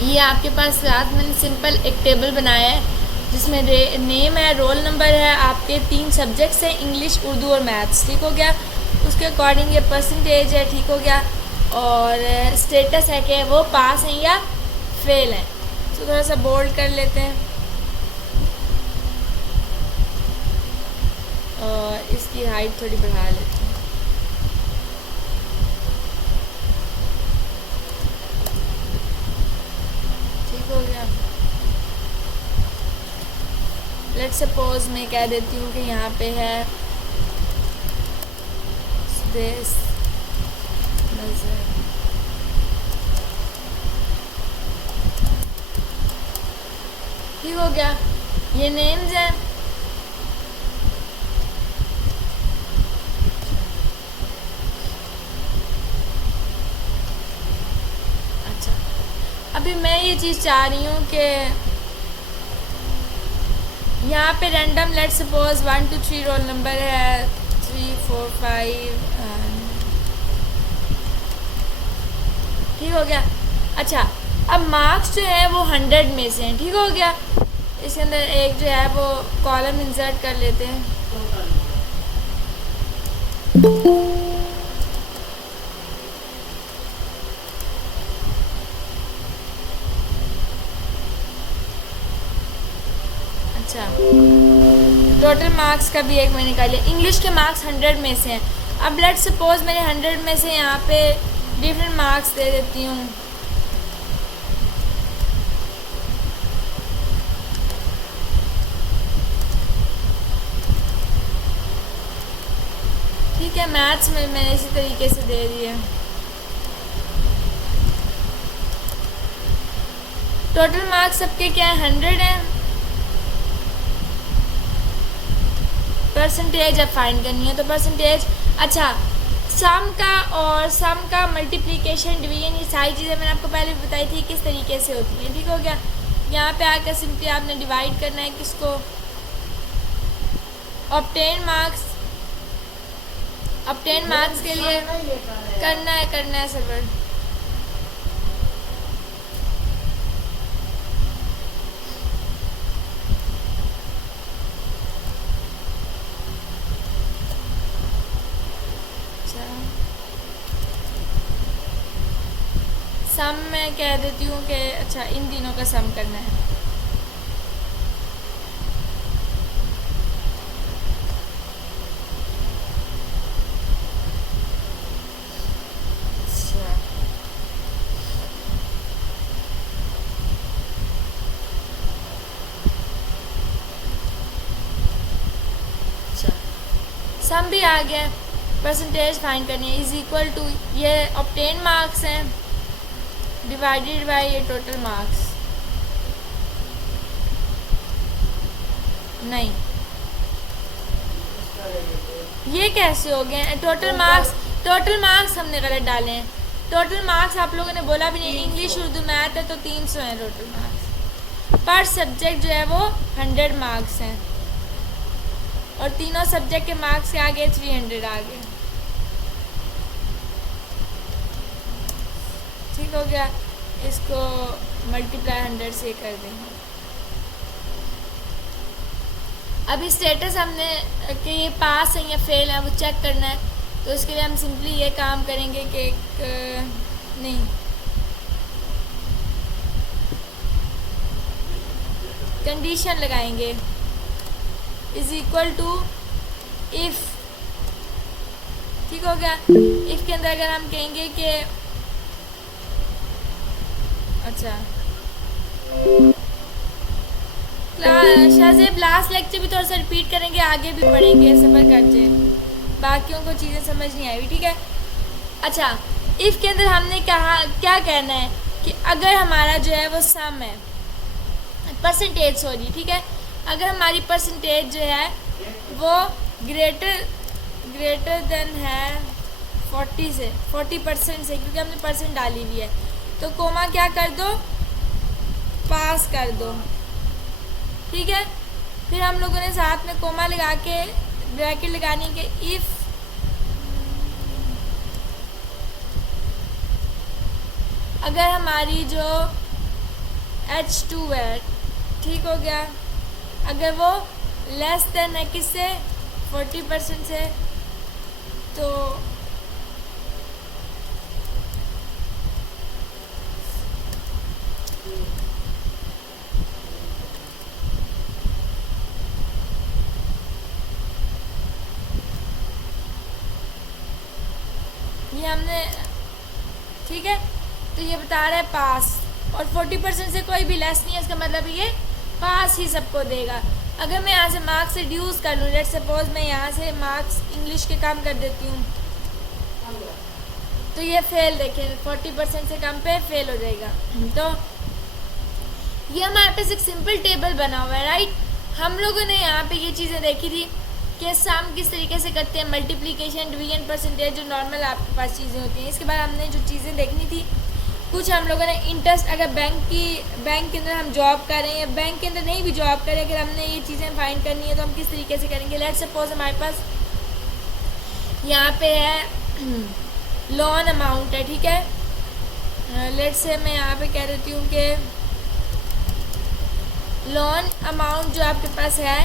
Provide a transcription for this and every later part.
ये आपके पास रात मैंने सिंपल एक टेबल बनाया है जिसमें नेम है, रोल नंबर है, आपके 3 सब्जेक्ट्स हैं, इंग्लिश, उर्दू और मैथ्स, ठीक हो गया। उसके अकॉर्डिंग ये परसेंटेज है, ठीक हो गया। और स्टेटस है कि वो पास हैं या फेल हैं। तो थोड़ा सा बोल्ड कर लेते हैं और इसकी हाइट थोड़ी बढ़ा लेते हैं। हो गया। लेट्स सपोज मैं कह देती हूँ कि यहाँ पे है देश नजर, ठीक हो गया। ये नेम्स हैं। अच्छा, अभी मैं ये चीज़ चाह रही हूँ कि यहाँ पे random let's suppose 1 2 3 roll number है, 3 4 5, ठीक हो गया। अच्छा, अब मार्क्स जो है वो 100 में से हैं, ठीक हो गया। इसके अंदर एक जो है वो कॉलम इंसर्ट कर लेते हैं। अच्छा, टोटल मार्क्स का भी एक मैंने निकाल लिया। इंग्लिश के मार्क्स 100 में से हैं। अब लेट्स सपोज मैंने 100 में से यहाँ पे डिफरेंट मार्क्स दे देती हूँ। ठीक है, मैथ्स में मैंने इसी तरीके से दे दी है। टोटल मार्क्स सबके क्या है, 100 हैं। परसेंटेज अब फाइंड करनी है तो परसेंटेज, अच्छा सम का मल्टीप्लिकेशन, डिवीजन, ये सारी चीज़ें मैंने आपको पहले भी बताई थी किस तरीके से होती हैं, ठीक हो गया। यहाँ पे आकर सिंपली आपने डिवाइड करना है किसको, ऑब्टेन मार्क्स के लिए करना है सर्वर। सम मैं कह देती हूँ कि अच्छा इन तीनों का सम करना है। सम भी आ गया। परसेंटेज फाइंड करनी है, इज इक्वल टू ये ऑब्टेन मार्क्स हैं डिवाइडेड बाय ये टोटल मार्क्स। नहीं, ये कैसे हो गए टोटल मार्क्स हमने गलत डाले हैं। टोटल मार्क्स आप लोगों ने बोला भी नहीं, इंग्लिश उर्दू मैथ है तो 300 हैं टोटल मार्क्स। पर सब्जेक्ट जो है वो 100 मार्क्स हैं और तीनों सब्जेक्ट के मार्क्स के आगे 300 आ गए, ठीक हो गया। इसको मल्टीप्लाई 100 से कर देंगे। अभी स्टेटस हमने कि ये पास है या फेल है वो चेक करना है, तो इसके लिए हम सिंपली ये काम करेंगे कि नहीं, कंडीशन लगाएंगे इज इक्वल टू इफ़, ठीक हो गया। इफ़ के अंदर अगर हम कहेंगे कि अच्छा शाहजेब लास्ट लेक्चर भी थोड़ा सा रिपीट करेंगे, आगे भी पढ़ेंगे, सफ़र करते बाकियों को चीज़ें समझ नहीं आई, ठीक है। अच्छा, इफ़ के अंदर हमने कहा क्या कहना है कि अगर हमारा जो है वो सम है, परसेंटेज सॉरी, ठीक है, अगर हमारी परसेंटेज जो है वो ग्रेटर देन है 40% से, क्योंकि हमने परसेंट डाली हुई है, तो कोमा क्या कर दो, पास कर दो, ठीक है। फिर हम लोगों ने साथ में कोमा लगा के ब्रैकेट लगानी है कि इफ़ अगर हमारी जो H2 है, ठीक हो गया। अगर वो लेस देन है किससे, 40% से, तो ये हमने, ठीक है, तो ये बता रहा है पास, और 40% से कोई भी लेस नहीं है, इसका मतलब ये पास ही सबको देगा। अगर मैं यहाँ से मार्क्स रिड्यूस कर लूँ, लेट सपोज मैं यहाँ से मार्क्स इंग्लिश के कम कर देती हूँ, तो ये फेल, देखें 40% से कम पे फेल हो जाएगा। तो ये हमारे पास एक सिंपल टेबल बना हुआ है, राइट। हम लोगों ने यहाँ पे ये चीज़ें देखी थी कि सम किस तरीके से करते हैं, मल्टीप्लिकेशन, डिवीजन, परसेंटेज, जो नॉर्मल आपके पास चीज़ें होती हैं। इसके बाद हमने जो चीज़ें देखनी थी, कुछ हम लोगों ने इंटरेस्ट, अगर बैंक के अंदर हम जॉब कर रहे हैं या बैंक के अंदर नहीं भी जॉब करें, अगर हमने ये चीज़ें फाइंड करनी है तो हम किस तरीके से करेंगे। लेट सपोज हमारे पास यहाँ पे है लोन अमाउंट है, ठीक है। लेट से मैं यहाँ पे कह देती हूँ कि लोन अमाउंट जो आपके पास है,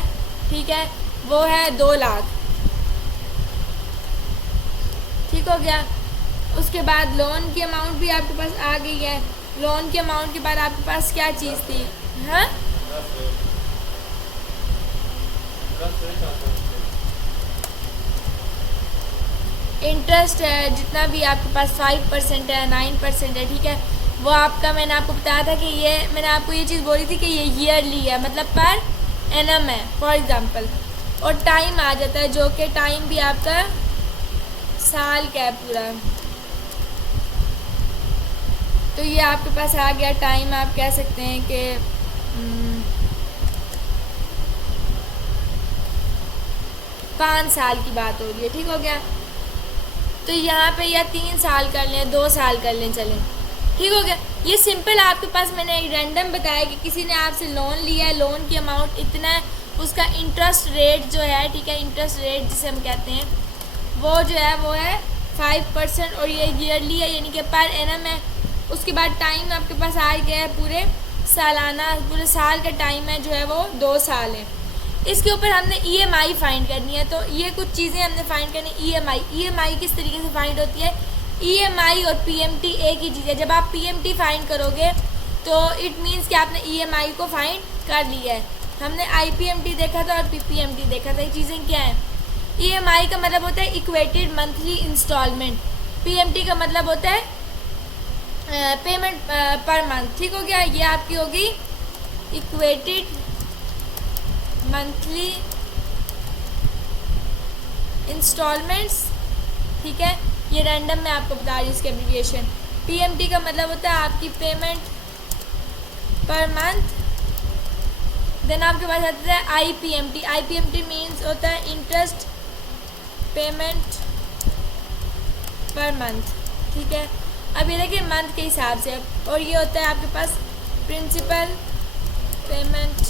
ठीक है, वो है 2 लाख, ठीक हो गया। उसके बाद लोन की अमाउंट भी आपके पास आ गई है। लोन के अमाउंट के बाद आपके पास क्या चीज़ थी, हाँ, इंटरेस्ट है, जितना भी आपके पास 5% है, 9% है, ठीक है, वो आपका, मैंने आपको बताया था कि ये, मैंने आपको ये चीज़ बोली थी कि ये ईयरली है, मतलब पर एनम है, फॉर एग्जांपल। और टाइम आ जाता है, जो कि टाइम भी आपका साल का है पूरा, तो ये आपके पास आ गया टाइम। आप कह सकते हैं कि 5 साल की बात हो रही है, ठीक हो गया। तो यहाँ पे या 3 साल कर लें, 2 साल कर लें, चलें, ठीक हो गया। ये सिंपल आपके पास मैंने एक रैंडम बताया कि किसी ने आपसे लोन लिया है, लोन की अमाउंट इतना है, उसका इंटरेस्ट रेट जो है, ठीक है, इंटरेस्ट रेट जिसे हम कहते हैं, वो जो है वो है 5%, और ये ईयरली है, यानी कि पर एनम है। उसके बाद टाइम आपके पास आ गया है पूरे सालाना, पूरे साल का टाइम है जो है वो 2 साल है। इसके ऊपर हमने EMI फाइंड करनी है, तो ये कुछ चीज़ें हमने फाइंड करनी। EMI किस तरीके से फाइंड होती है, EMI और PMT एक ही चीज़ है। जब आप PMT फाइंड करोगे तो इट मीन्स कि आपने EMI को फाइंड कर लिया है। हमने IPMT देखा था और PPMT देखा था, ये चीज़ें क्या हैं। EMI का मतलब होता है इक्वेटेड मंथली इंस्टॉलमेंट, PMT का मतलब होता है पेमेंट पर मंथ, ठीक हो गया। ये आपकी होगी इक्वेटेड मंथली इंस्टॉलमेंट्स, ठीक है। ये रैंडम मैं आपको बता रही हूँ इसकी एब्रिविएशन। PMT का मतलब होता है आपकी पेमेंट पर मंथ। देन आपके पास आता है IPMT मीन्स होता है इंटरेस्ट पेमेंट पर मंथ, ठीक है। अब ये देखिए मंथ के हिसाब से, और ये होता है आपके पास प्रिंसिपल पेमेंट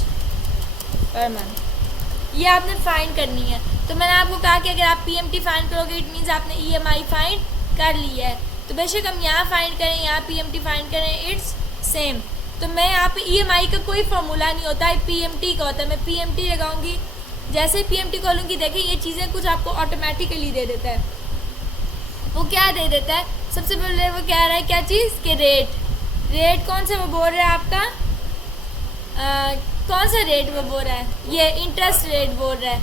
पर मंथ। ये आपने फाइंड करनी है। तो मैंने आपको कहा कि अगर आप PMT फाइंड करोगे इट मीन्स आपने EMI फाइंड कर ली है। तो बेशक हम यहाँ फाइंड करें, यहाँ PMT फाइंड करें, इट्स सेम। तो मैं यहाँ पे EMI का कोई फॉर्मूला नहीं होता है, PMT का होता है। मैं PMT लगाऊंगी, जैसे ही PMT खोलूँगी देखिए ये चीज़ें कुछ आपको ऑटोमेटिकली दे देता है। वो क्या दे देता है, सबसे पहले वो कह रहा है क्या चीज़ के रेट कौन सा वो बोल रहा है आपका, कौन सा रेट वो बोल रहा है, ये इंटरेस्ट रेट बोल रहा है,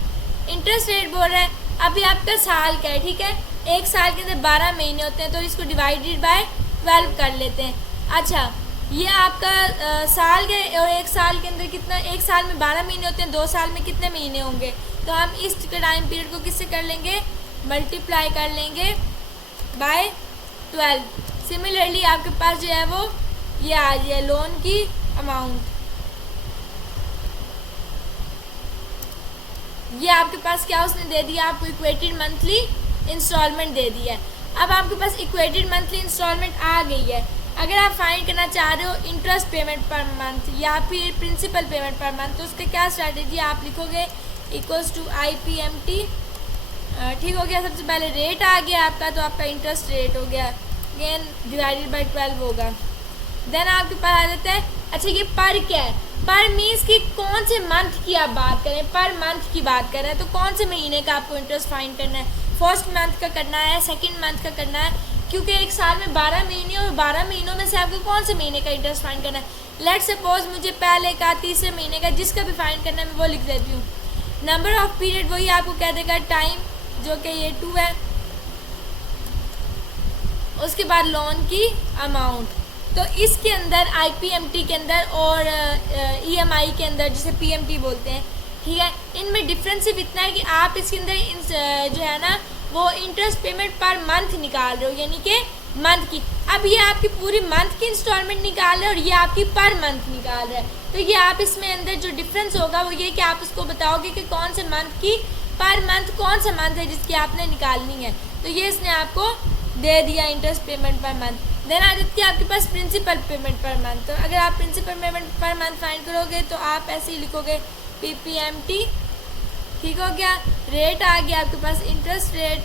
इंटरेस्ट रेट बोल रहा है। अभी आपका साल का है, ठीक है, एक साल के अंदर 12 महीने होते हैं, तो इसको डिवाइडेड बाय 12 कर लेते हैं। अच्छा, ये आपका साल के, और एक साल के अंदर कितना, एक साल में 12 महीने होते हैं, 2 साल में कितने महीने होंगे, तो हम इस टाइम पीरियड को किससे कर लेंगे, मल्टीप्लाई कर लेंगे बाय 12। सिमिलरली आपके पास जो है वो ये आ रही है लोन की अमाउंट, ये आपके पास क्या उसने दे दिया, आपको इक्वेटेड मंथली इंस्टॉलमेंट दे दिया है। अब आपके पास इक्वेटेड मंथली इंस्टॉलमेंट आ गई है। अगर आप फाइंड करना चाह रहे हो इंटरेस्ट पेमेंट पर मंथ या फिर प्रिंसिपल पेमेंट पर मंथ, तो उसका क्या स्ट्रैटेजी, आप लिखोगे इक्वल्स टू IPMT, ठीक हो गया। सबसे पहले रेट आ गया आपका, तो आपका इंटरेस्ट रेट हो गया, अगेन डिवाइडेड बाय 12 होगा। देन आपके पास आ जाता है, अच्छा ये पर क्या है, पर मीन्स कि कौन से मंथ की आप बात करें, पर मंथ की बात कर रहे हैं तो कौन से महीने का आपको इंटरेस्ट फाइंड करना है, फर्स्ट मंथ का करना है, सेकंड मंथ का करना है, क्योंकि एक साल में 12 महीने और 12 महीनों में से आपको कौन से महीने का इंटरेस्ट फाइंड करना है। लेट्स सपोज मुझे पहले का, तीसरे महीने का, जिसका भी फाइंड करना है मैं वो लिख देती हूँ। नंबर ऑफ पीरियड वही आपको कह देगा टाइम, जो कि ये 2 है। उसके बाद लोन की अमाउंट, तो इसके अंदर IPMT के अंदर और EMI के अंदर जिसे PMT बोलते हैं, ठीक है, इनमें डिफरेंस सिर्फ इतना है कि आप इसके अंदर जो है ना वो इंटरेस्ट पेमेंट पर मंथ निकाल रहे हो, यानी कि मंथ की। अब ये आपकी पूरी मंथ की इंस्टॉलमेंट निकाल रहे हैं और ये आपकी पर मंथ निकाल रहा है। तो ये आप इसमें अंदर जो डिफरेंस होगा वो ये कि आप उसको बताओगे कि कौन से मंथ की, पर मंथ कौन सा मंथ है जिसकी आपने निकालनी है। तो ये इसने आपको दे दिया interest payment per month. Then आ जाती है आपके पास प्रिंसिपल पेमेंट पर मंथ। तो अगर आप principal payment per month find करोगे तो आप ऐसे ही लिखोगे PPMT, ठीक हो गया। रेट आ गया आपके पास, इंटरेस्ट रेट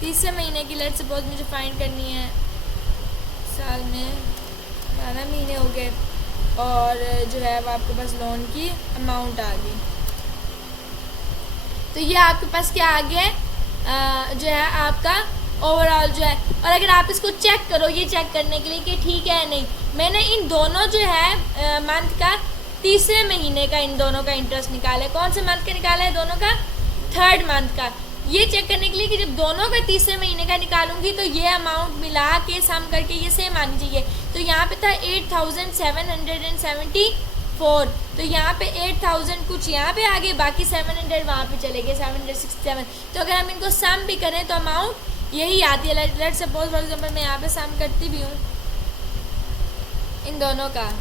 तीसरे महीने की, लेट सपोज मुझे फाइंड करनी है, साल में 12 महीने हो गए, और जो है वो आपके पास लोन की अमाउंट आ गई। तो ये आपके पास क्या आ गया है, जो है आपका ओवरऑल जो है। और अगर आप इसको चेक करो, ये चेक करने के लिए कि ठीक है या नहीं, मैंने इन दोनों जो है मंथ का, तीसरे महीने का इन दोनों का इंटरेस्ट निकाला है। कौन से मंथ का निकाला है? दोनों का, थर्ड मंथ का। ये चेक करने के लिए कि जब दोनों का तीसरे महीने का निकालूंगी तो ये अमाउंट मिला के सम करके ये सेम आनी चाहिए। तो यहाँ पे था 8774, तो यहाँ पे 8000 कुछ यहाँ पे आ गए, बाकी 700 वहाँ पे चले गए, 767। तो अगर हम इनको सम भी करें तो अमाउंट यही आती है। लेट सपोज फॉर एग्जाम्पल मैं यहाँ पे सम करती भी हूँ इन दोनों का,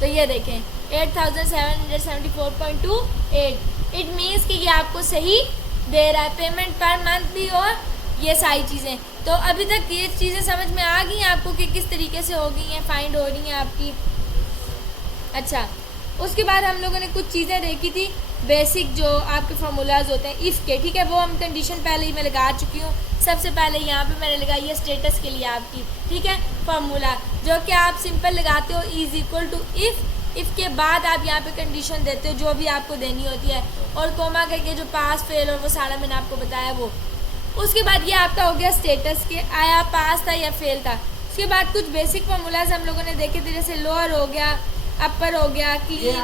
तो ये देखें 8774.28। इट मीन्स कि ये आपको सही दे रहा है, पेमेंट पर मंथ भी और ये सारी चीज़ें। तो अभी तक ये चीज़ें समझ में आ गई हैं आपको कि किस तरीके से हो गई हैं, फाइंड हो रही हैं आपकी। अच्छा, उसके बाद हम लोगों ने कुछ चीज़ें देखी थी बेसिक, जो आपके फार्मूलाज होते हैं इफ़ के, ठीक है, वो हम कंडीशन पहले ही मैं लगा चुकी हूँ। सबसे पहले यहाँ पे मैंने लगाई है स्टेटस के लिए आपकी, ठीक है, फार्मूला जो कि आप सिंपल लगाते हो, इज़ इक्वल टू इफ़ के बाद आप यहाँ पे कंडीशन देते हो जो भी आपको देनी होती है, और कोमा करके जो पास फेल और वो सारा मैंने आपको बताया वो। उसके बाद ये आपका हो गया स्टेटस के, आया पास था या फेल था। उसके बाद कुछ बेसिक फार्मूलाज हम लोगों ने देखे थे, जैसे लोअर हो गया, अपर हो गया, क्लीन,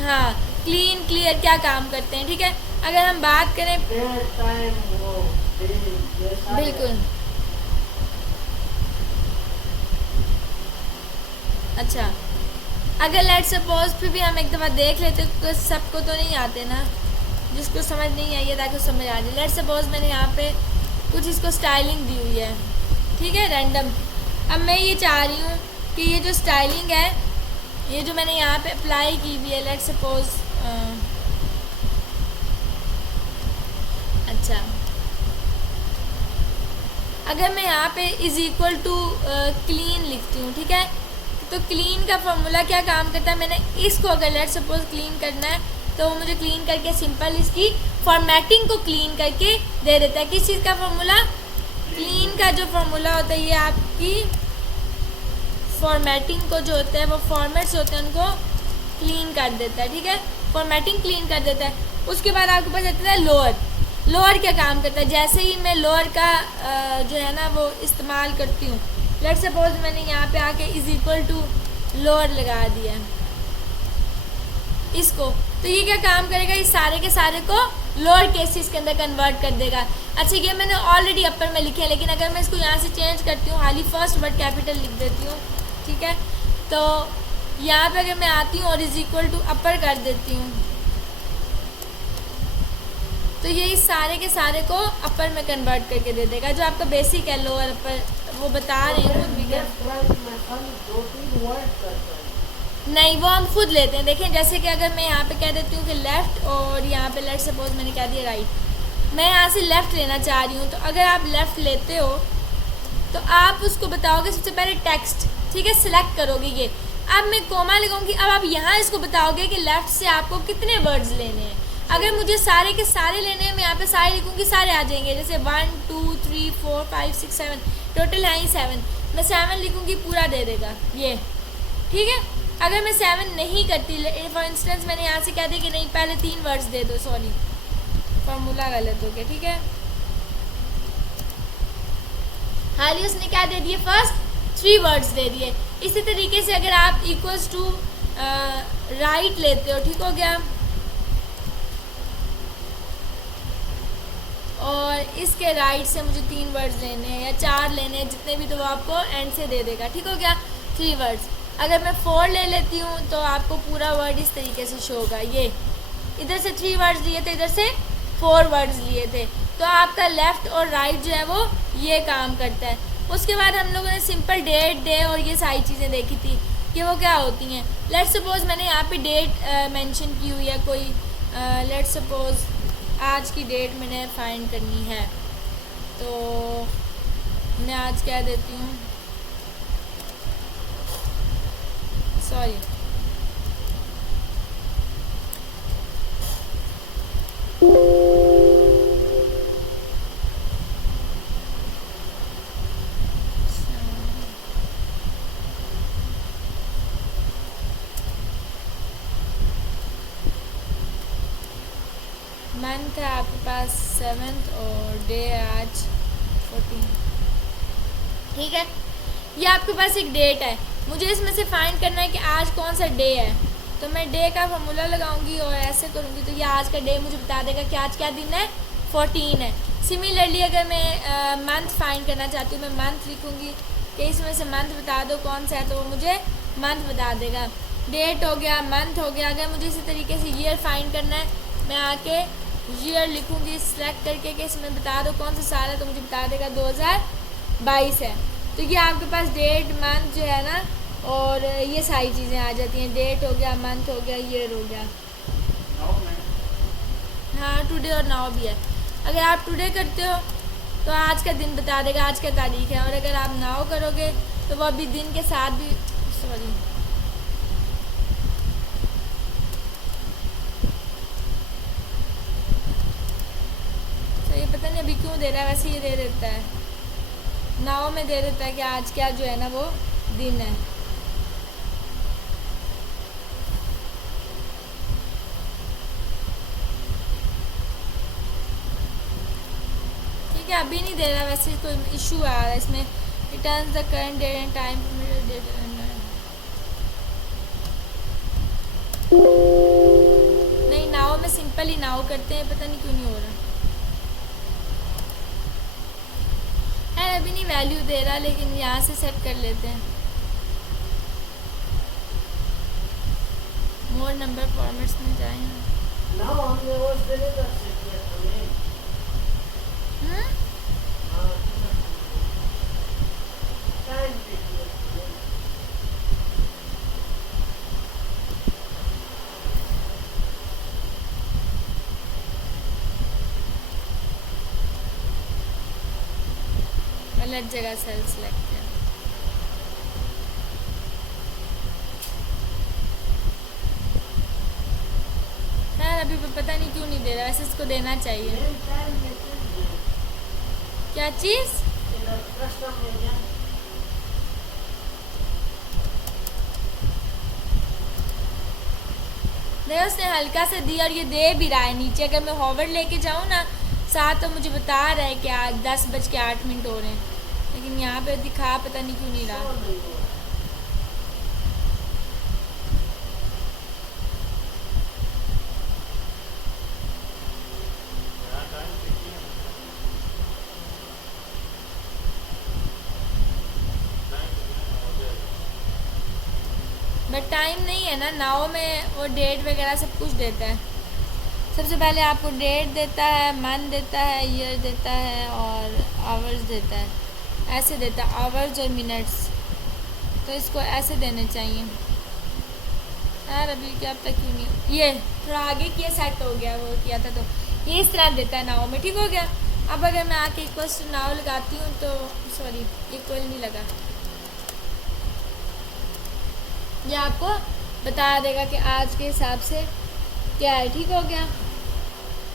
हाँ क्लीन, क्लियर क्या काम करते हैं, ठीक है। अगर हम बात करें, बिल्कुल, अच्छा, अगर लेट सपोज फिर भी हम एक दफ़ा देख लेते तो सबको तो नहीं आते ना, जिसको समझ नहीं आई है ताकि समझ आ जाए। लेट सपोज मैंने यहाँ पे कुछ इसको स्टाइलिंग दी हुई है, ठीक है, रैंडम। अब मैं ये चाह रही हूँ कि ये जो स्टाइलिंग है, ये जो मैंने यहाँ पे अप्लाई की हुई है, लेट सपोज अच्छा, अगर मैं यहाँ पे इज़ इक्वल टू क्लीन लिखती हूँ, ठीक है, तो क्लीन का फॉर्मूला क्या काम करता है, मैंने इसको अगर लेट सपोज क्लीन करना है तो वो मुझे क्लीन करके सिंपल इसकी फॉर्मेटिंग को क्लीन करके दे देता है। किस चीज़ का फॉर्मूला? क्लीन का जो फॉर्मूला होता है ये आपकी फॉर्मेटिंग को जो होता है वो फॉर्मेट्स होते हैं उनको क्लीन कर देता है, ठीक है, फॉर्मेटिंग क्लीन कर देता है। उसके बाद आपके पास आता है लोअर। लोअर क्या काम करता है? जैसे ही मैं लोअर का जो है ना वो इस्तेमाल करती हूँ, लेट सपोज मैंने यहाँ पे आके इज़ इक्वल टू लोअर लगा दिया इसको, तो ये क्या काम करेगा, इस सारे के सारे को लोअर केसेस के अंदर कन्वर्ट कर देगा। अच्छा, ये मैंने ऑलरेडी अपर में लिखे हैं, लेकिन अगर मैं इसको यहाँ से चेंज करती हूँ, हाली फर्स्ट वर्ड कैपिटल लिख देती हूँ, ठीक है, तो यहाँ पे अगर मैं आती हूँ और इज़ इक्वल टू अपर कर देती हूँ, तो ये इस सारे के सारे को अपर में कन्वर्ट करके दे देगा। जो आपका बेसिक है लोअर अपर, वो बता रहे हैं खुद भी क्या नहीं, वो हम खुद लेते हैं। देखें, जैसे कि अगर मैं यहाँ पे कह देती हूँ कि लेफ़्ट, और यहाँ पे लेट सपोज मैंने कह दिया राइट, मैं यहाँ से लेफ़्ट लेना चाह रही हूँ, तो अगर आप लेफ़्ट लेते हो तो आप उसको बताओगे सबसे पहले टेक्स्ट, ठीक है, सिलेक्ट करोगे ये। अब मैं कोमा लगाऊंगी, अब आप यहाँ इसको बताओगे कि लेफ़्ट से आपको कितने वर्ड्स लेने हैं। अगर मुझे सारे के सारे लेने हैं, मैं यहाँ पे सारे लिखूँगी, सारे आ जाएंगे। जैसे 1 2 3 4 5 6 7 टोटल है ही 7, मैं 7 लिखूँगी, पूरा दे देगा ये। ठीक है, अगर मैं 7 नहीं करती, फॉर इंस्टेंस मैंने यहाँ से कह दिया कि नहीं पहले 3 वर्ड्स दे दो, सॉरी फॉर्मूला गलत हो गया। ठीक है, हाली उसने क्या दे दिए, फर्स्ट 3 वर्ड्स दे दिए। इसी तरीके से अगर आप इक्वल्स टू राइट लेते हो, ठीक हो गया, और इसके राइट से मुझे 3 वर्ड्स लेने हैं या 4 लेने हैं, जितने भी, तो वो आपको एंड से दे देगा। ठीक हो गया, 3 वर्ड्स। अगर मैं 4 ले लेती हूँ तो आपको पूरा वर्ड इस तरीके से शो होगा। ये इधर से 3 वर्ड्स लिए थे, इधर से 4 वर्ड्स लिए थे, तो आपका लेफ़्ट और राइट जो है वो ये काम करता है। उसके बाद हम लोगों ने सिंपल डेट, डे और ये सारी चीज़ें देखी थी कि वो क्या होती हैं। लेट्स सपोज मैंने यहाँ पे डेट मेंशन की हुई है कोई, लेट्स सपोज आज की डेट मैंने फाइंड करनी है, तो मैं आज क्या देती हूँ, सॉरी मंथ है आपके पास 7 और डे है आज 14। ठीक है, ये आपके पास एक डेट है, मुझे इसमें से फाइंड करना है कि आज कौन सा डे है। तो मैं डे का फॉर्मूला लगाऊंगी और ऐसे करूंगी, तो ये आज का डे मुझे बता देगा कि आज क्या दिन है, 14 है। सिमिलरली अगर मैं मंथ फाइंड करना चाहती हूँ, मैं मंथ लिखूंगी कि इसमें से मंथ बता दो कौन सा है, तो वो मुझे मंथ बता देगा। डेट हो गया, मंथ हो गया। अगर मुझे इसी तरीके से ईयर फाइंड करना है, मैं आके ईयर लिखूंगी सिलेक्ट करके कि इसमें बता दो कौन सा साल है, तो मुझे बता देगा 2022 है। तो ये आपके पास डेट, मंथ जो है ना, और ये सारी चीज़ें आ जाती हैं। डेट हो गया, मंथ हो गया, ईयर हो गया। हाँ, टुडे और नाउ भी है। अगर आप टुडे करते हो तो आज का दिन बता देगा, आज का तारीख है, और अगर आप नाउ करोगे तो वो अभी दिन के साथ भी, सॉरी तो ये पता नहीं अभी क्यों दे रहा है, वैसे ये दे देता है, नाउ में दे देता है कि आज क्या जो है ना वो दिन है। अभी नहीं दे रहा, वैसे कोई इशू आ रहा है इसमें। Return the current date and time, नहीं नाउ में सिंपल ही नाउ करते हैं, पता नहीं क्यों नहीं हो रहा है। अभी नहीं वैल्यू दे रहा, लेकिन यहाँ से सेट कर लेते हैं। मोर नंबर फॉर्मेट्स में जाएं। गलत जगह सेल सेलेक्ट किया। यार अभी पता नहीं क्यों नहीं दे रहा, वैसे इसको देना चाहिए। क्या चीज़? देखो उसने हल्का सा दिया और ये दे भी रहा है नीचे। अगर मैं हॉवर लेके जाऊँ ना साथ, तो मुझे बता रहा है कि आज 10:08 हो रहे हैं, लेकिन यहाँ पे दिखा पता नहीं क्यों नहीं रहा। बट टाइम नहीं है ना, नाउ में वो डेट वगैरह सब कुछ देता है। सबसे पहले आपको डेट देता है, मंथ देता है, ईयर देता है और आवर्स देता है, ऐसे देता है आवर्स और मिनट्स। तो इसको ऐसे देने चाहिए यार। अभी क्या अब तक क्यों नहीं, ये थोड़ा आगे किया सेट हो गया, वो किया था तो ये इस तरह देता है नाउ में। ठीक हो गया। अब अगर मैं आके इक्वल टू नाउ लगाती हूँ तो सॉरी इक्वल नहीं लगा, ये आपको बता देगा कि आज के हिसाब से क्या है। ठीक हो गया।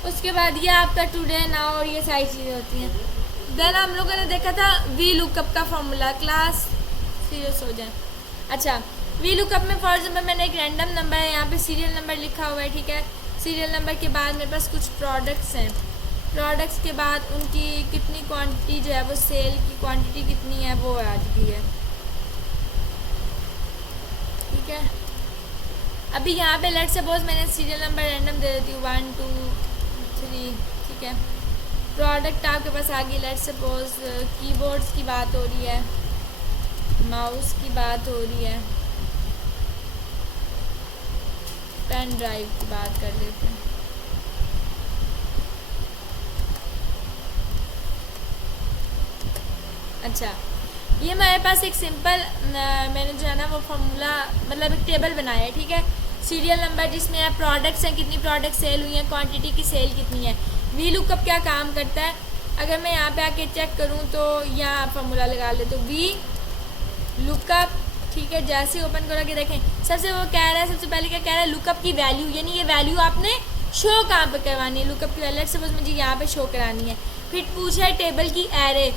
उसके बाद ये आपका टुडे नाउ और ये सारी चीज़ें होती हैं। देन हम लोगों ने देखा था वी लुकअप का फॉर्मूला, क्लास सीरियस हो जाए। अच्छा, वी लुकअप में फॉर एग्जाम्पल मैंने एक रैंडम नंबर है, यहाँ पे सीरियल नंबर लिखा हुआ है, ठीक है। सीरियल नंबर के बाद मेरे पास कुछ प्रोडक्ट्स हैं, प्रोडक्ट्स के बाद उनकी कितनी क्वांटिटी जो है वो सेल की क्वांटिटी कितनी है वो आ चुकी है, ठीक है। अभी यहाँ पे लेट सपोज मैंने सीरियल नंबर रैंडम दे देती हूँ 1 2 3, ठीक है। प्रोडक्ट आपके पास आ गई, लेट सपोज कीबोर्ड्स की बात हो रही है, माउस की बात हो रही है, पेन ड्राइव की बात कर लेते हैं। अच्छा, ये मेरे पास एक सिंपल मैंने जो है ना वो फार्मूला मतलब एक टेबल बनाया है, ठीक है। सीरियल नंबर जिसमें है प्रोडक्ट्स हैं, कितनी प्रोडक्ट सेल हुई हैं, क्वांटिटी की सेल कितनी है। वी लुकअप क्या काम करता है, अगर मैं यहाँ पे आके चेक करूँ तो यहाँ फार्मूला लगा ले तो वी लुकअप, ठीक है। जैसे ओपन करके देखें, सबसे वो कह रहा है, सबसे पहले क्या कह रहा है, लुकअप की वैल्यू, यानी ये वैल्यू आपने शो कहाँ पे करवानी है, लुकअप की वैल्यू सपोज मुझे यहाँ पे शो करानी है। फिर पूछा है टेबल की एरे,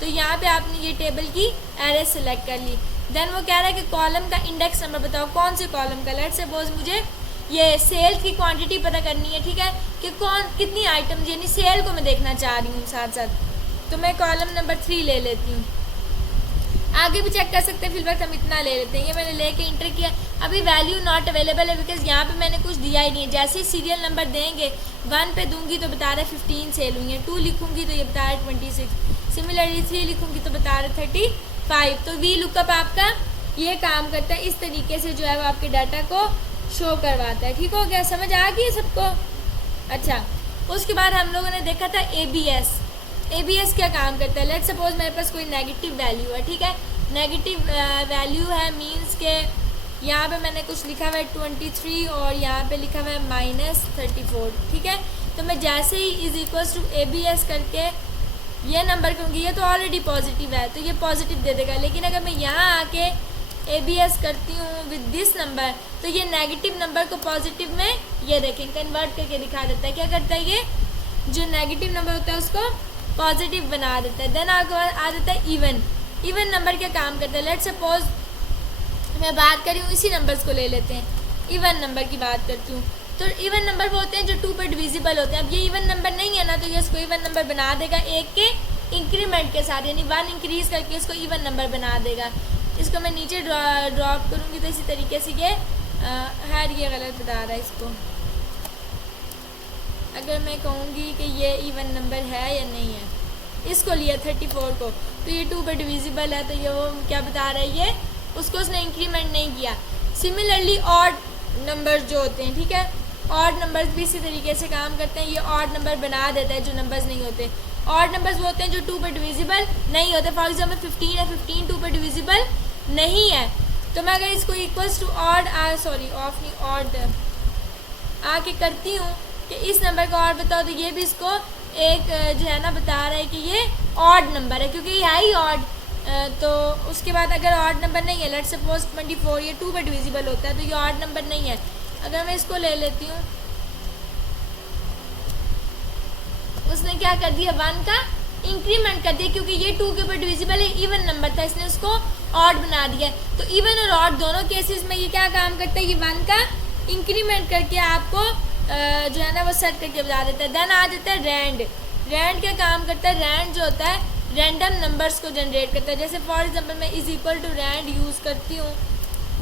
तो यहाँ पे आपने ये टेबल की एरे सेलेक्ट कर ली। देन वो कह रहा है कि कॉलम का इंडेक्स नंबर बताओ, कौन से कॉलम का। लेट सपोज मुझे ये सेल की क्वांटिटी पता करनी है, ठीक है, कि कौन कितनी आइटम, यानी सेल को मैं देखना चाह रही हूँ साथ साथ, तो मैं कॉलम नंबर 3 ले लेती हूँ। आगे भी चेक कर सकते हैं, फिलहाल हम इतना ले लेते हैं। ये मैंने लेके इंटर किया, अभी वैल्यू नॉट अवेलेबल है बिकॉज यहाँ पे मैंने कुछ दिया ही नहीं है। जैसे ही सीरियल नंबर देंगे 1 पे दूंगी तो बता रहा है 15 सेल हुई है, 2 लिखूंगी तो ये बता रहा है 26, सिमिलरली 3 लिखूंगी तो बता रहा है 35। तो वी लुकअप आपका ये काम करता है, इस तरीके से जो है वो आपके डाटा को शो करवाता है। ठीक हो गया, समझ आ गई सबको। अच्छा, उसके बाद हम लोगों ने देखा था ABS। ABS क्या काम करता है, लेट सपोज मेरे पास कोई नेगेटिव वैल्यू है, ठीक है, नेगेटिव वैल्यू है मीन्स के यहाँ पे मैंने कुछ लिखा हुआ है 23 और यहाँ पे लिखा हुआ है -34, ठीक है। तो मैं जैसे ही इज इक्वल्स टू ABS करके ये नंबर कहूँगी, ये तो ऑलरेडी पॉजिटिव है तो ये पॉजिटिव दे देगा, लेकिन अगर मैं यहाँ आके ABS करती हूँ विद दिस नंबर तो ये नेगेटिव नंबर को पॉजिटिव में ये देखें कन्वर्ट करके दिखा देता है। क्या करता है, ये जो नेगेटिव नंबर होता है उसको पॉजिटिव बना देता है। देन आगे आ जाता है इवन। इवन नंबर क्या काम करता है, लेट सपोज मैं बात कर रही हूँ, इसी नंबर्स को ले लेते हैं, इवन नंबर की बात करती हूँ। तो इवन नंबर वो होते हैं जो 2 पे डिविजिबल होते हैं। अब ये इवन नंबर नहीं है ना, तो ये इसको इवन नंबर बना देगा एक के इंक्रीमेंट के साथ, यानी 1 इंक्रीज करके इसको इवन नंबर बना देगा। इसको मैं नीचे ड्रॉप करूँगी तो इसी तरीके से ये ये गलत बता रहा है इसको। अगर मैं कहूँगी कि ये इवन नंबर है या नहीं है, इसको लिया 34 को, तो ये 2 पे डिविजिबल है, तो ये वो क्या बता रहा है, ये उसको उसने इंक्रीमेंट नहीं किया। सिमिलरली ऑड नंबर्स जो होते हैं, ठीक है, ऑड नंबर्स भी इसी तरीके से काम करते हैं। ये ऑड नंबर बना देता है जो नंबर्स नहीं होते। ऑड नंबर्स वो होते हैं जो 2 पे डिविजिबल नहीं होते। फॉर एग्जाम्पल 15 है, 15 2 पे डिविजिबल नहीं है, तो मैं अगर इसको इक्वल्स टू ऑड ऑड आके करती हूँ कि इस नंबर का ऑड बताओ, तो ये भी इसको एक जो है ना बता रहा है कि ये ऑड नंबर है, क्योंकि ये है ही ऑड। तो उसके बाद अगर ऑड नंबर नहीं है, लेट सपोज 24, ये 2 पे डिविजिबल होता है, तो ये ऑड नंबर नहीं है। अगर मैं इसको ले लेती हूँ, उसने क्या कर दिया, 1 का इंक्रीमेंट कर दिया, क्योंकि ये 2 के ऊपर डिविजिबल है, इवन नंबर था, इसने उसको ऑड बना दिया। तो इवन और ऑड दोनों केसेस में ये क्या काम करता है, ये 1 का इंक्रीमेंट करके आपको जो है ना वो सेट करके बता देता है। देन आ जाता है रैंड। रैंड क्या काम करता है, रैंड जो होता है रैंडम नंबर्स को जनरेट करता है। जैसे फॉर एग्जांपल मैं is equal to rand use करती हूँ,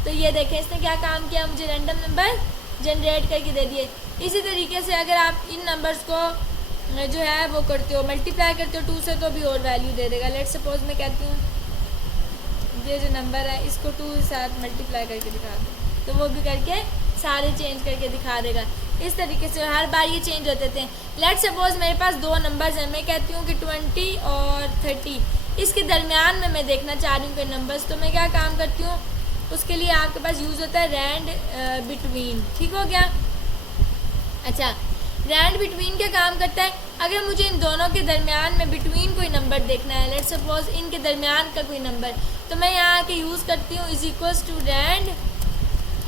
तो ये देखें इसने क्या काम किया, मुझे रैंडम नंबर जनरेट करके दे दिए। इसी तरीके से अगर आप इन नंबर्स को जो है वो करते हो, मल्टीप्लाई करते हो 2 से, तो भी और वैल्यू दे देगा। लेट सपोज मैं कहती हूँ ये जो नंबर है इसको 2 के साथ मल्टीप्लाई करके दिखा दो, तो वो भी करके सारे चेंज करके दिखा देगा। इस तरीके से हर बार ये चेंज होते थे। लेट सपोज मेरे पास 2 नंबर्स हैं, मैं कहती हूँ कि 20 और 30, इसके दरमियान में मैं देखना चाह रही हूँ कि नंबर्स, तो मैं क्या काम करती हूँ, उसके लिए आपके पास यूज़ होता है रैंड बिटवीन। ठीक हो गया। अच्छा, रैंड बिटवीन क्या काम करता है, अगर मुझे इन दोनों के दरमियान में बिटवीन कोई नंबर देखना है, लेट सपोज इनके दरमियान का कोई नंबर, तो मैं यहाँ आके यूज़ करती हूँ is equals to rand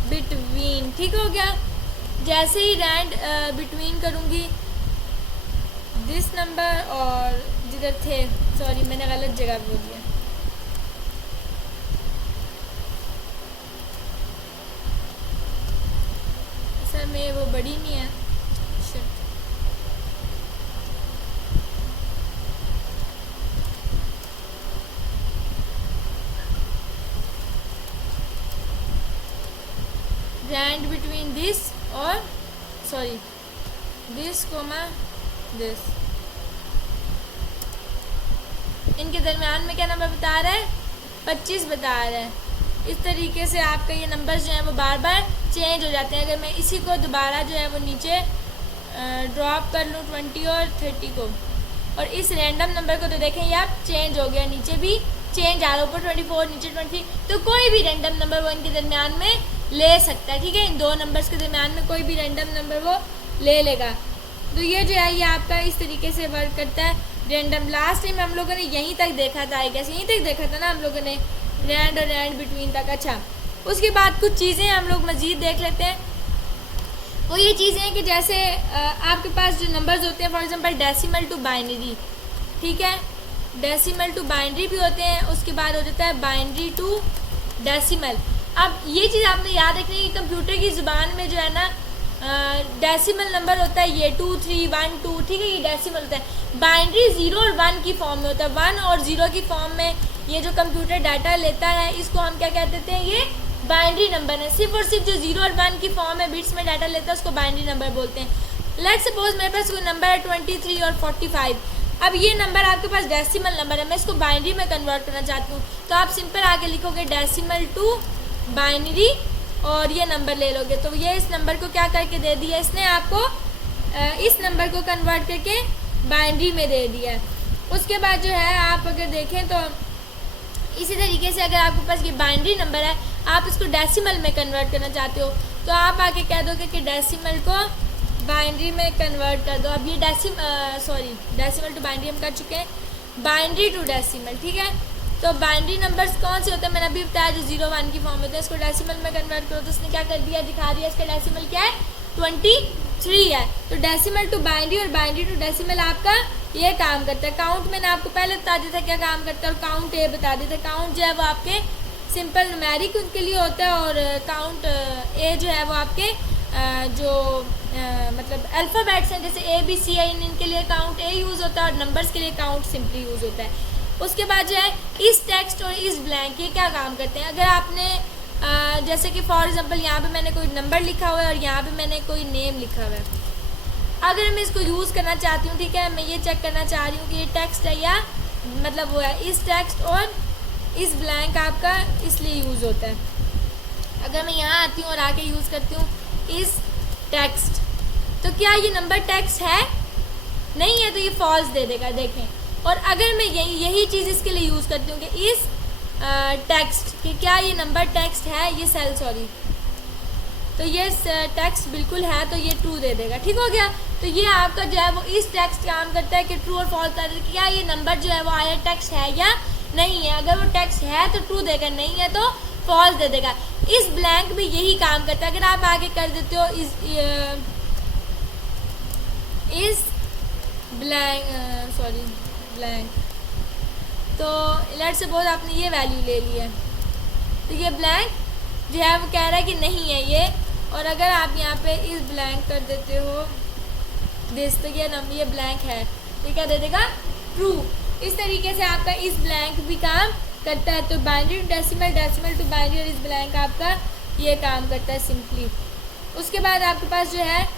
between. ठीक हो गया। जैसे ही रैंड बिटवीन करूँगी दिस नंबर और जिधर थे, सॉरी मैंने गलत जगह बोल दिया। सर में वो बड़ी नहीं है। रैंड बिटवीन दिस और सॉरी दिस कोमा दिस, इनके दरमियान में क्या नंबर बता रहा है? 25 बता रहा है। इस तरीके से आपका ये नंबर्स जो हैं वो बार बार चेंज हो जाते हैं। अगर मैं इसी को दोबारा जो है वो नीचे ड्रॉप कर लूँ 20 और 30 को, और इस रैंडम नंबर को तो देखें ये आप चेंज हो गया, नीचे भी चेंज आ रहा है, ऊपर 24 नीचे 20, तो कोई भी रैंडम नंबर वो इनके दरमियान में ले सकता है। ठीक है, इन दो नंबर्स के दरमियान में कोई भी रैंडम नंबर वो ले लेगा। तो ये जो है ये आपका इस तरीके से वर्क करता है रैंडम। लास्ट टाइम हम लोगों ने यहीं तक देखा था, आई गेस यहीं तक देखा था ना हम लोगों ने, रैंड और रैंड बिटवीन तक। अच्छा, उसके बाद कुछ चीज़ें हम लोग मज़ीद देख लेते हैं। वो ये चीज़ें हैं कि जैसे आपके पास जो नंबर्स होते हैं, for example decimal to binary, ठीक है, डेसिमल टू बाइनरी भी होते हैं, उसके बाद हो जाता है बाइनरी टू डेसिमल। अब ये चीज़ आपने याद रखनी है कि कंप्यूटर की ज़ुबान में जो है ना डेसिमल नंबर होता है ये 2 3 1 2, ठीक है, ये डेसिमल होता है। बाइनरी 0 और 1 की फॉर्म में होता है, 1 और 0 की फॉर्म में ये जो कंप्यूटर डाटा लेता है इसको हम क्या कहते हैं? ये बाइनरी नंबर है। सिर्फ और सिर्फ जो 0 और 1 की फॉर्म में बिट्स में डाटा लेता है उसको बाइनरी नंबर बोलते हैं। लेट्स सपोज मेरे पास कोई नंबर है 23 और 45। अब ये नंबर आपके पास डेसिमल नंबर है, मैं इसको बाइनरी में कन्वर्ट करना चाहती हूँ, तो आप सिंपल आगे लिखोगे डेसिमल टू बाइनरी और ये नंबर ले लोगे। तो ये इस नंबर को क्या करके दे दिया इसने आपको, इस नंबर को कन्वर्ट करके बाइनरी में दे दिया है। उसके बाद जो है आप अगर देखें तो इसी तरीके से अगर आपके पास ये बाइनरी नंबर है, आप इसको डेसिमल में कन्वर्ट करना चाहते हो, तो आप आके कह दोगे कि डेसिमल को बाइनरी में कन्वर्ट कर दो। अब ये डेसिमल टू बाइनरी हम कर चुके हैं, बाइनरी टू डेसिमल, ठीक है। तो बाइनरी नंबर्स कौन से होते हैं मैंने अभी बताया, जो 0 1 की फॉर्म होते हैं, इसको डेसिमल में कन्वर्ट करो। तो उसने क्या कर दिया, दिखा दिया इसका डेसिमल क्या है, 23 है। तो डेसिमल टू बाइनरी और बाइनरी टू डेसिमल आपका ये काम करता है। काउंट मैंने आपको पहले बता दिया था क्या काम करता है, और काउंट ए बता दिया था। काउंट जो है वो आपके सिंपल न्यूमेरिक उनके लिए होता है, और काउंट ए जो है वो आपके मतलब अल्फ़ाबेट्स हैं, जैसे A B C है, इनके लिए काउंट ए यूज़ होता है, और नंबर्स के लिए काउंट सिंपली यूज़ होता है। उसके बाद जो है इस टेक्स्ट और इस ब्लैंक ये क्या काम करते हैं। अगर आपने जैसे कि फॉर एग्जांपल यहाँ पे मैंने कोई नंबर लिखा हुआ है और यहाँ पे मैंने कोई नेम लिखा हुआ है, अगर मैं इसको यूज़ करना चाहती हूँ, ठीक है, मैं ये चेक करना चाह रही हूँ कि ये टेक्स्ट है या मतलब वो है, इस टेक्स्ट और इस ब्लैंक आपका इसलिए यूज़ होता है। अगर मैं यहाँ आती हूँ और आके यूज़ करती हूँ इस टेक्स्ट, तो क्या ये नंबर टेक्स्ट है? नहीं है, तो ये फॉल्स दे देगा, देखें। और अगर मैं यही चीज़ इसके लिए यूज़ करती हूँ कि इस टेक्स्ट कि क्या ये नंबर टेक्स्ट है, ये सेल सॉरी, तो ये टेक्स्ट बिल्कुल है, तो ये ट्रू दे देगा, ठीक हो गया। तो ये आपका जो है वो इस टेक्स्ट काम करता है कि ट्रू और फॉल्स कर देगा, क्या ये नंबर जो है वो आया टेक्स्ट है या नहीं है। अगर वो टेक्स्ट है तो ट्रू देगा, नहीं है तो फॉल्स दे देगा। इस ब्लैंक भी यही काम करता है। अगर आप आगे कर देते हो इस ब्लैंक, तो लेट्स सपोज आपने ये वैल्यू ले ली है, तो ये ब्लैंक जो है वो कह रहा है कि नहीं है ये। और अगर आप यहाँ पे इस ब्लैंक कर देते हो दिस, तो ये ब्लैंक है, तो क्या दे देगा, ट्रू। इस तरीके से आपका इस ब्लैंक भी काम करता है। तो binary to decimal, decimal to binary और इस ब्लैंक आपका ये काम करता है सिंपली। उसके बाद आपके पास जो है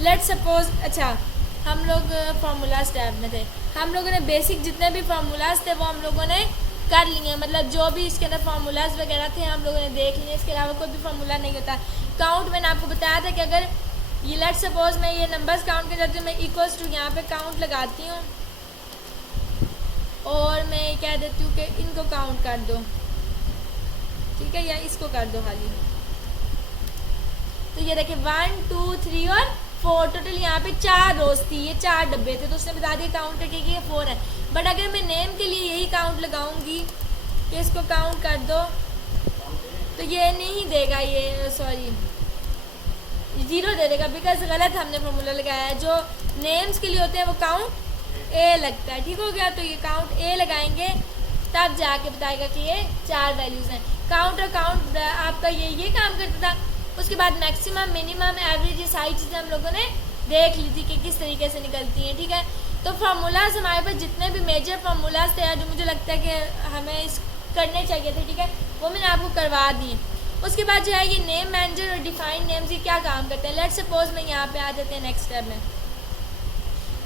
लेट्स सपोज, अच्छा हम लोग फार्मूलाज टैब में थे, हम लोगों ने बेसिक जितने भी फार्मूलाज थे वो हम लोगों ने कर लिए, मतलब जो भी इसके अंदर फार्मूलाज वगैरह थे हम लोगों ने देख लिए। इसके अलावा कोई भी फार्मूला नहीं होता। काउंट मैंने आपको बताया था कि अगर ये लेट्स सपोज मैं ये नंबर्स काउंट कर जाती हूँ, मैं इक्वल्स टू यहाँ पे काउंट लगाती हूँ और मैं कह देती हूँ कि इनको काउंट कर दो, ठीक है, या इसको कर दो खाली। तो ये देखिए 1 2 3 और 4, टोटल यहाँ पे 4 रोज थी, ये 4 डब्बे थे, तो उसने बता दिया काउंट करके कि ये 4 है। बट अगर मैं नेम के लिए यही काउंट लगाऊंगी कि इसको काउंट कर दो, तो ये नहीं देगा, ये सॉरी 0 दे देगा, बिकॉज गलत हमने फॉर्मूला लगाया है। जो नेम्स के लिए होते हैं वो काउंट ए लगता है, ठीक हो गया। तो ये काउंट ए लगाएंगे तब जाके बताएगा कि ये 4 वैल्यूज़ हैं। काउंट और काउंट आपका ये काम करता था। उसके बाद मैक्सिमम, मिनिमम, एवरेज, ये सारी चीज़ें हम लोगों ने देख ली थी कि किस तरीके से निकलती हैं, ठीक है। तो फार्मूलाज हमारे पास जितने भी मेजर फार्मूलाज थे जो मुझे लगता है कि हमें इस करने चाहिए थे, ठीक है, वो मैंने आपको करवा दिए। उसके बाद जो है ये नेम मैनेजर और डिफाइन नेम्स ये क्या काम करते हैं। लेट्स सपोज मैं यहाँ पे आ जाते हैं नेक्स्ट स्टेप में।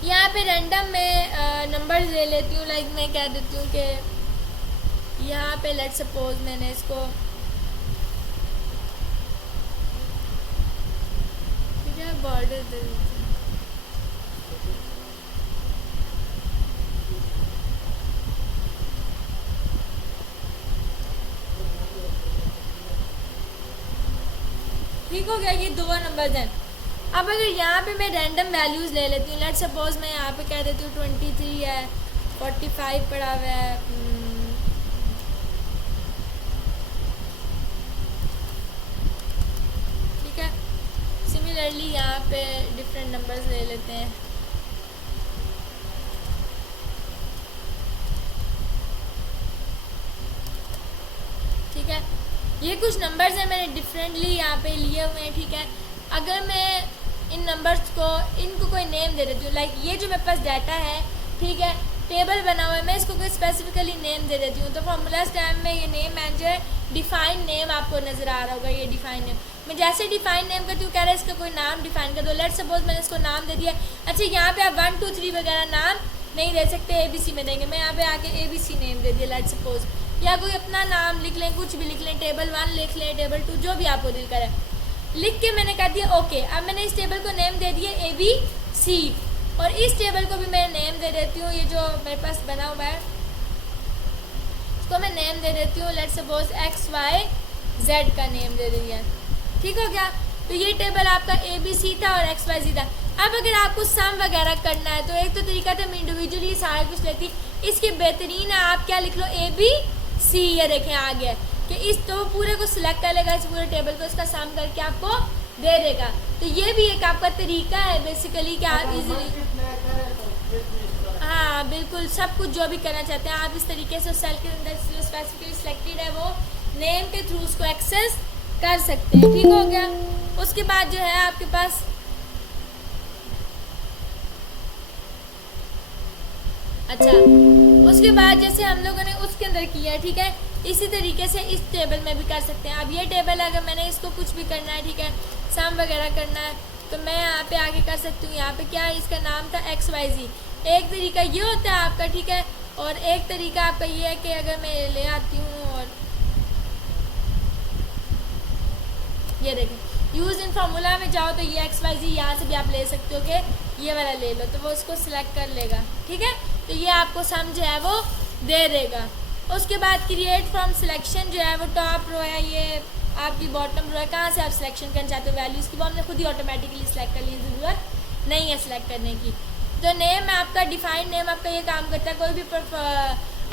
यहाँ पे रैंडम में नंबर्स ले लेती हूँ। लाइक मैं कह देती हूँ कि यहाँ पे लेट्स सपोज मैंने इसको, ठीक है, बॉर्डर दे देती हूँ। ठीक हो गया, ये 2 नंबर्स हैं। अब अगर यहाँ पे मैं रैंडम वैल्यूज़ ले लेती हूँ, लेट्स सपोज मैं यहाँ पे कह देती हूँ 23 है, 45 पड़ा हुआ है, ठीक है। सिमिलरली यहाँ पे डिफरेंट नंबर्स ले लेते हैं। ठीक है, ये कुछ नंबर्स हैं मैंने डिफरेंटली यहाँ पे लिए हुए हैं, ठीक है। अगर मैं इन नंबर्स को, इनको कोई नेम दे देती हूँ, लाइक ये जो मेरे पास डाटा है, ठीक है, टेबल बना हुआ है, मैं इसको कोई स्पेसिफिकली नेम दे देती हूँ। तो फॉर्मूला स्टैम में ये नेम मैनेजर डिफाइन नेम आपको नज़र आ रहा होगा, ये डिफाइन नेम। मैं जैसे डिफाइन नेम करती हूँ, कह रहा है इसका कोई नाम डिफाइन कर दो। लेट्स सपोज मैंने इसको नाम दे दिया। अच्छा, यहाँ पे आप 1 2 3 वगैरह नाम नहीं दे सकते, ABC में देंगे। मैं यहाँ पे आके ABC नेम दे दिया लेट्स सपोज, या कोई अपना नाम लिख लें, कुछ भी लिख लें, टेबल 1 लिख लें, टेबल 2, जो भी आपको दिल करे लिख के मैंने कर दिया ओके। अब मैंने इस टेबल को नेम दे दिया ABC, और इस टेबल को भी मैं नेम दे देती हूँ, ये जो मेरे पास बना हुआ है इसको मैं नेम दे देती हूँ, लेट्स सपोज XYZ का नेम दे दिया। ठीक हो गया, तो ये टेबल आपका ABC था और XYZ था। अब अगर आपको सम वगैरह करना है तो एक तो तरीका था मैं इंडिविजुअली सारा कुछ लेती, इसकी बेहतरीन है आप क्या लिख लो ABC, ये देखें आ गया कि इस तो पूरे को सिलेक्ट कर लेगा, इस पूरे टेबल को इसका सम करके आपको दे देगा। तो ये भी एक आपका तरीका है बेसिकली कि आप इजीली, हाँ बिल्कुल, सब कुछ जो भी करना चाहते हैं आप इस तरीके से सेल के अंदर जो स्पेसिफिकली सिलेक्टेड है वो नेम के थ्रू उसको एक्सेस कर सकते हैं। ठीक हो गया, उसके बाद जो है आपके पास अच्छा, उसके बाद जैसे हम लोगों ने उसके अंदर किया, ठीक है, इसी तरीके से इस टेबल में भी कर सकते हैं। अब ये टेबल है, अगर मैंने इसको कुछ भी करना है, ठीक है, सम वगैरह करना है, तो मैं यहाँ पे आगे कर सकती हूँ। यहाँ पे क्या है, इसका नाम था XYZ। एक तरीका ये होता है आपका, ठीक है, और एक तरीका आपका ये है कि अगर मैं ले आती हूँ और ये देखें यूज़ इन फार्मूला में जाओ तो ये XYZ यहाँ से भी आप ले सकते हो कि ये वाला ले लो, तो वो उसको सिलेक्ट कर लेगा। ठीक है, तो ये आपको सम जो है वो दे देगा। उसके बाद क्रिएट फ्रॉम सिलेक्शन जो है वो टॉप रो है, ये आपकी बॉटम रो है, कहाँ से आप सिलेक्शन करना चाहते हो वैल्यूज़ की, वो हमने खुद ही ऑटोमेटिकली सिलेक्ट कर ली, ज़रूरत नहीं है सिलेक्ट करने की। तो नेम आपका डिफाइंड नेम आपका ये काम करता है, कोई भी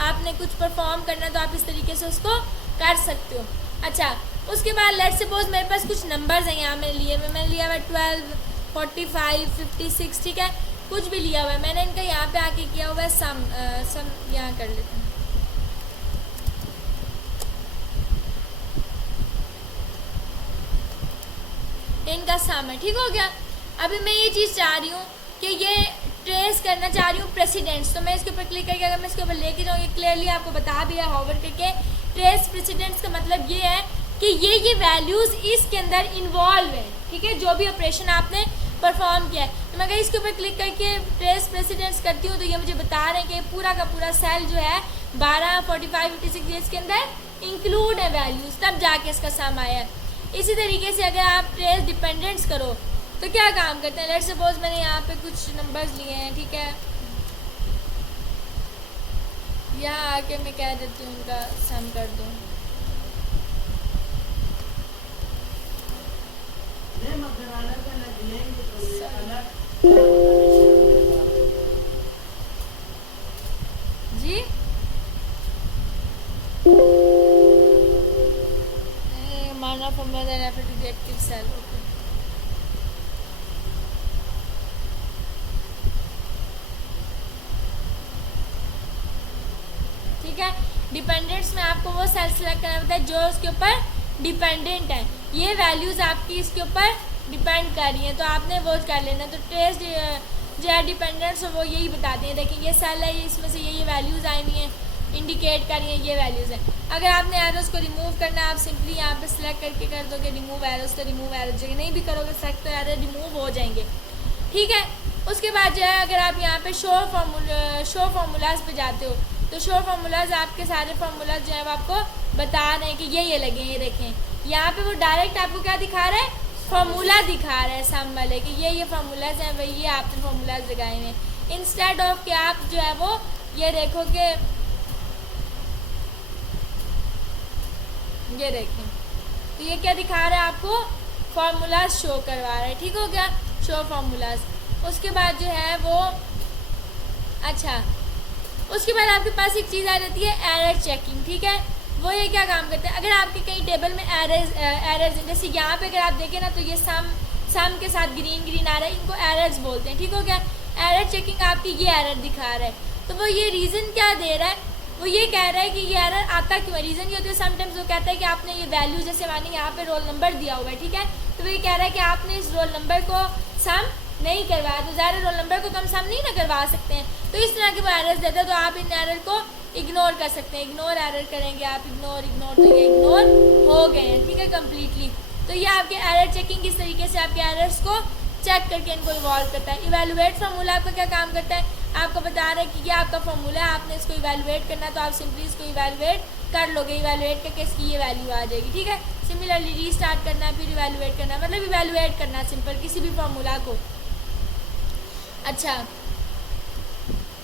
आपने कुछ परफॉर्म करना है तो आप इस तरीके से उसको कर सकते हो। अच्छा, उसके बाद लेट्स सपोज मेरे पास कुछ नंबर्स हैं, यहाँ मैंने लिया हुआ है 12, 45, 56, ठीक है, कुछ भी लिया हुआ है मैंने, इनका यहाँ पे आके किया हुआ है सम यहाँ कर लेते हैं। इनका सम है। ठीक हो गया, अभी मैं ये चीज़ चाह रही हूँ कि ये ट्रेस करना चाह रही हूँ प्रेसिडेंट्स, तो मैं इसके ऊपर क्लिक करके अगर मैं इसके ऊपर लेके जाऊँ, ये क्लियरली आपको बता दिया हॉवर करके। ट्रेस प्रेसिडेंट्स का मतलब ये है कि ये वैल्यूज़ इसके अंदर इन्वॉल्व है, ठीक है, जो भी ऑपरेशन आपने परफॉर्म किया है। तो मैं अगर इसके ऊपर क्लिक करके ट्रेस प्रेसिडेंट्स करती हूँ तो ये मुझे बता रहे हैं कि पूरा का पूरा सेल जो है 12, 45, 56 इसके अंदर इंक्लूड है वैल्यूज़, तब जाके इसका सम आया है। इसी तरीके से अगर आप ट्रेस डिपेंडेंट्स करो तो क्या काम करते हैं, लेट्स सपोज मैंने यहाँ पे कुछ नंबर्स लिए हैं, ठीक है, यहाँ आके मैं कह देती हूँ उनका सम कर दूँ। जी माना formula that refer to the active cell, okay. आपको वो सेल सेलेक्ट करना पड़ता है जो उसके ऊपर डिपेंडेंट है, ये वैल्यूज़ आपकी इसके ऊपर डिपेंड कर रही हैं, तो आपने वो कर लेना। तो ट्रेस जो है डिपेंडेंट्स वो यही बताते हैं, देखिए ये सेल है, ये इसमें से ये वैल्यूज़ आई हुई हैं, इंडिकेट कर रही हैं ये वैल्यूज़ हैं। अगर आपने एरोस को रिमूव करना है, आप सिंपली यहाँ पे सिलेक्ट करके कर दोगे रिमूव एरोस, तो रिमूव एरोस जगह नहीं भी करोगे सेलेक्ट तो एरर रिमूव हो जाएंगे, ठीक है। उसके बाद जो है अगर आप यहाँ पे शो फार्मूलाज पे जाते हो, तो शो फार्मूलाज आपके सारे फार्मूलाज जो है वो आपको बता रहे हैं कि ये लगे, ये देखें यहाँ पे वो डायरेक्ट आपको क्या दिखा रहा है, फार्मूला दिखा रहा है सम वाले कि ये फार्मूलाज हैं, वही ये आपने फार्मूलाज लगाए हुए हैं। इंस्टेड ऑफ कि आप जो है वो ये देखो कि ये देखें, तो ये क्या दिखा रहा है आपको, फार्मूलाज शो करवा रहा है, ठीक हो गया, शो फार्मूलाज। उसके बाद जो है वो अच्छा, उसके बाद आपके पास एक चीज़ आ जाती है एरर चेकिंग, ठीक है। वो ये क्या काम करते हैं, अगर आपके कहीं टेबल में एरर्स हैं, जैसे यहाँ पे अगर आप देखें ना, तो ये सम के साथ ग्रीन आ रहा है, इनको एरर्स बोलते हैं, ठीक हो गया। एरर चेकिंग आपकी ये एरर दिखा रहा है, तो वो ये रीज़न क्या दे रहा है, वो ये कह रहा है कि ये एरर आता क्यों है। रीज़न ये होता है समटाइम्स वो कहता है कि आपने ये वैल्यू, जैसे मानिए यहाँ पे रोल नंबर दिया हुआ है, ठीक है, तो वो ये कह रहा है कि आपने इस रोल नंबर को सम नहीं करवाया, तो ज़्यादा रोल नंबर को कम सम नहीं ना करवा सकते हैं, तो इस तरह के वो एरर्स देते हैं, तो आप इन एरर को इग्नोर कर सकते हैं। इग्नोर एरर करेंगे आप, इग्नोर तो ये इग्नोर हो गए हैं, ठीक है, कम्प्लीटली। तो ये आपके एरर चेकिंग किस तरीके से आपके एरर्स को चेक करके इनको इवॉल्व करता है। इवेलुएट फार्मूला आपका क्या काम करता है, आपको बता रहा है कि ये आपका फार्मूला है, आपने इसको इवेलुएट करना है, तो आप सिंपली इसको इवेलुएट कर लोगे, इवेलुएट करके इसकी ये वैल्यू आ जाएगी, ठीक है। सिमिलरली रीस्टार्ट करना है, फिर इवेलुएट करना है, मतलब इवेलुएट करना है सिंपल किसी भी फार्मूला को। अच्छा,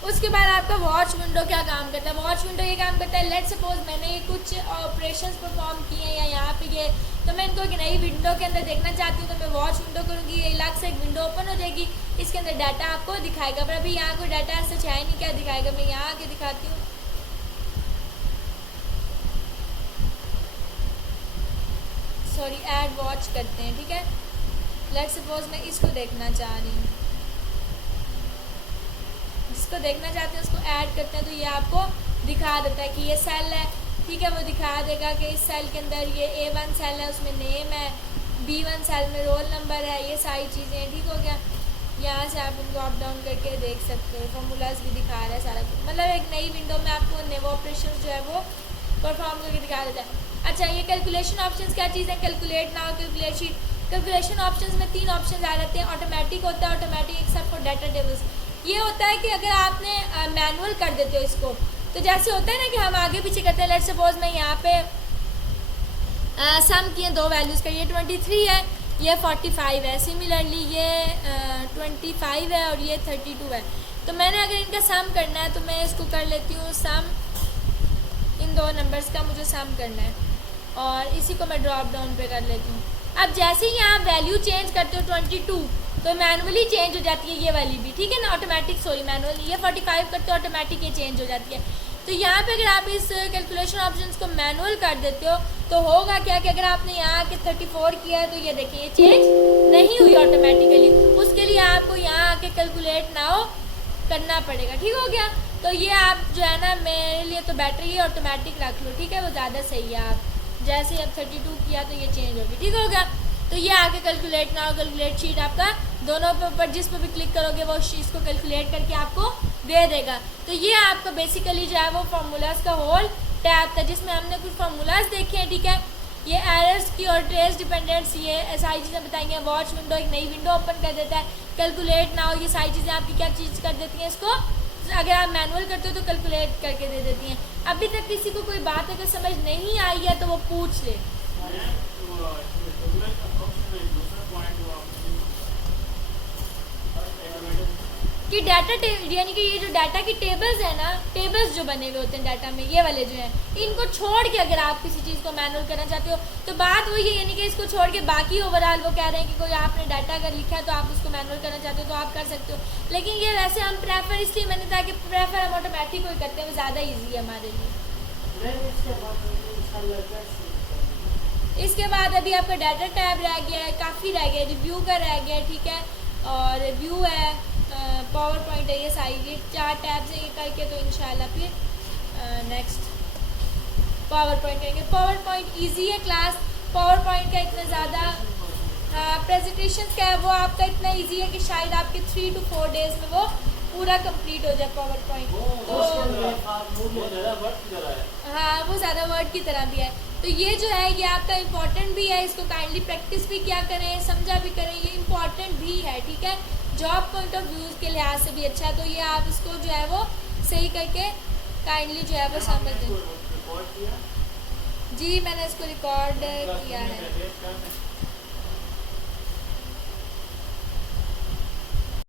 उसके बाद आपका वॉच विंडो क्या काम करता है। वॉच विंडो ये काम करता है, लेट सपोज मैंने ये कुछ ऑपरेशंस परफॉर्म किए हैं या यहाँ पे ये, तो मैं इनको एक नई विंडो के अंदर देखना चाहती हूँ, तो मैं वॉच विंडो करूँगी, ये अलग से एक विंडो ओपन हो जाएगी, इसके अंदर डाटा आपको दिखाएगा। पर अभी यहाँ कोई डाटा ऐसा है नहीं, क्या दिखाएगा, मैं यहाँ आके दिखाती हूँ। सॉरी, ऐड वॉच करते हैं, ठीक है। लेट सपोज मैं इसको देखना चाह रही हूँ, जिसको देखना चाहते हैं उसको ऐड करते हैं, तो ये आपको दिखा देता है कि ये सेल है, ठीक है। वो दिखा देगा कि इस सेल के अंदर ये A1 सेल है, उसमें नेम है, B1 सेल में रोल नंबर है, ये सारी चीज़ें हैं, ठीक हो गया। यहाँ से आप इनको अप डाउन करके देख सकते हो, फार्मूलाज भी दिखा रहा है सारा कुछ, मतलब एक नई विंडो में आपको वो ऑपरेशन जो है वो परफॉर्म करके दिखा देता है। अच्छा, ये कैलकुलेशन ऑप्शंस क्या चीज़ है, calculate now, calculate sheet. Calculation options में 3 ऑप्शन आ जाते हैं, ऑटोमेटिक होता है, automatic except for data tables. ये होता है कि अगर आपने मैनुअल कर देते हो इसको, तो जैसे होता है ना कि हम आगे पीछे करते हैं, लेट सपोज मैं यहाँ पे सम किए 2 वैल्यूज़ का, ये 23 है, ये 45 है, सिमिलरली ये 25 है और ये 32 है। तो मैंने अगर इनका सम करना है तो मैं इसको कर लेती हूँ सम, इन 2 नंबर्स का मुझे सम करना है, और इसी को मैं ड्रॉप डाउन पे कर लेती हूँ। अब जैसे ही आप वैल्यू चेंज करते हो 22, तो मैनुअली चेंज हो जाती है ये वाली भी, ठीक है ना, ऑटोमेटिक, सॉरी मैनुअली, ये 45 करते हो ऑटोमेटिक ये चेंज हो जाती है। तो यहाँ पे अगर आप इस कैलकुलेशन ऑप्शंस को मैनुअल कर देते हो तो होगा क्या कि अगर आपने यहाँ आके 34 किया है तो ये देखिए ये चेंज नहीं हुई ऑटोमेटिकली, उसके लिए आपको यहाँ आके कैलकुलेट नाउ करना पड़ेगा, ठीक हो गया। तो ये आप जो है ना, मेरे लिए तो बेटर ये ऑटोमेटिक रख लो, ठीक है, वो ज़्यादा सही है। आप जैसे ही अब 32 किया तो ये चेंज होगी, ठीक हो गया। तो ये आके कैलकुलेट नाउ, कैलकुलेट शीट आपका दोनों पे ऊपर जिस पे भी क्लिक करोगे वो इसको कैलकुलेट करके आपको दे देगा। तो ये आपका बेसिकली जो है वो फार्मूलाज का होल टैब था, जिसमें हमने कुछ फार्मूलाज देखे हैं, ठीक है। ये एरर्स की और ट्रेस डिपेंडेंट्स, ये सारी चीज़ें बताएंगे। वॉच विंडो एक नई विंडो ओपन कर देता है, कैलकुलेट नाउ ये सारी चीज़ें आपकी क्या चीज़ कर देती हैं, इसको अगर आप मैनुअल करते हो तो कैलकुलेट करके दे देती हैं। अभी तक किसी को कोई बात अगर समझ नहीं आई है तो वो पूछ ले। कि डाटा यानी कि ये जो डाटा की टेबल्स है ना, टेबल्स जो बने हुए होते हैं डाटा में, ये वाले जो हैं, इनको छोड़ के अगर आप किसी चीज़ को मैनुअल करना चाहते हो तो बात वही है, यानी कि इसको छोड़ के बाकी ओवरऑल वो कह रहे हैं कि कोई आपने डाटा अगर लिखा है तो आप उसको मैनुअल करना चाहते हो तो आप कर सकते हो। लेकिन ये वैसे हम प्रेफर इसलिए मैंने ताकि प्रेफर हम ऑटोमेटिक कोई करते हैं, वो ज़्यादा ईजी है हमारे लिए। इसके बाद अभी आपका डाटा टैब रह गया है, काफ़ी रह गया है, रिव्यू का रह गया है, ठीक है, और रिव्यू है, पावर पॉइंट है, ये सारी ये 4 टैब्स हैं, ये करके तो इंशाल्लाह फिर नेक्स्ट पावर पॉइंट करेंगे। पावर पॉइंट ईजी है क्लास, पावर पॉइंट का इतना ज़्यादा प्रेजेंटेशन का है वो आपका इतना इजी है कि शायद आपके 3 to 4 डेज में वो पूरा कंप्लीट हो जाए पावर पॉइंट। तो हाँ, वो ज़्यादा वर्ड की तरह भी है। तो ये जो है ये आपका इम्पॉर्टेंट भी है, इसको काइंडली प्रैक्टिस भी क्या करें, समझा भी करें, ये इम्पॉर्टेंट भी है, ठीक है। जॉब पॉइंट ऑफ व्यू के लिहाज से भी अच्छा है, तो ये आप इसको जो है वो सही करके काइंडली जो है वो समझ लें। जी मैंने इसको रिकॉर्ड किया है।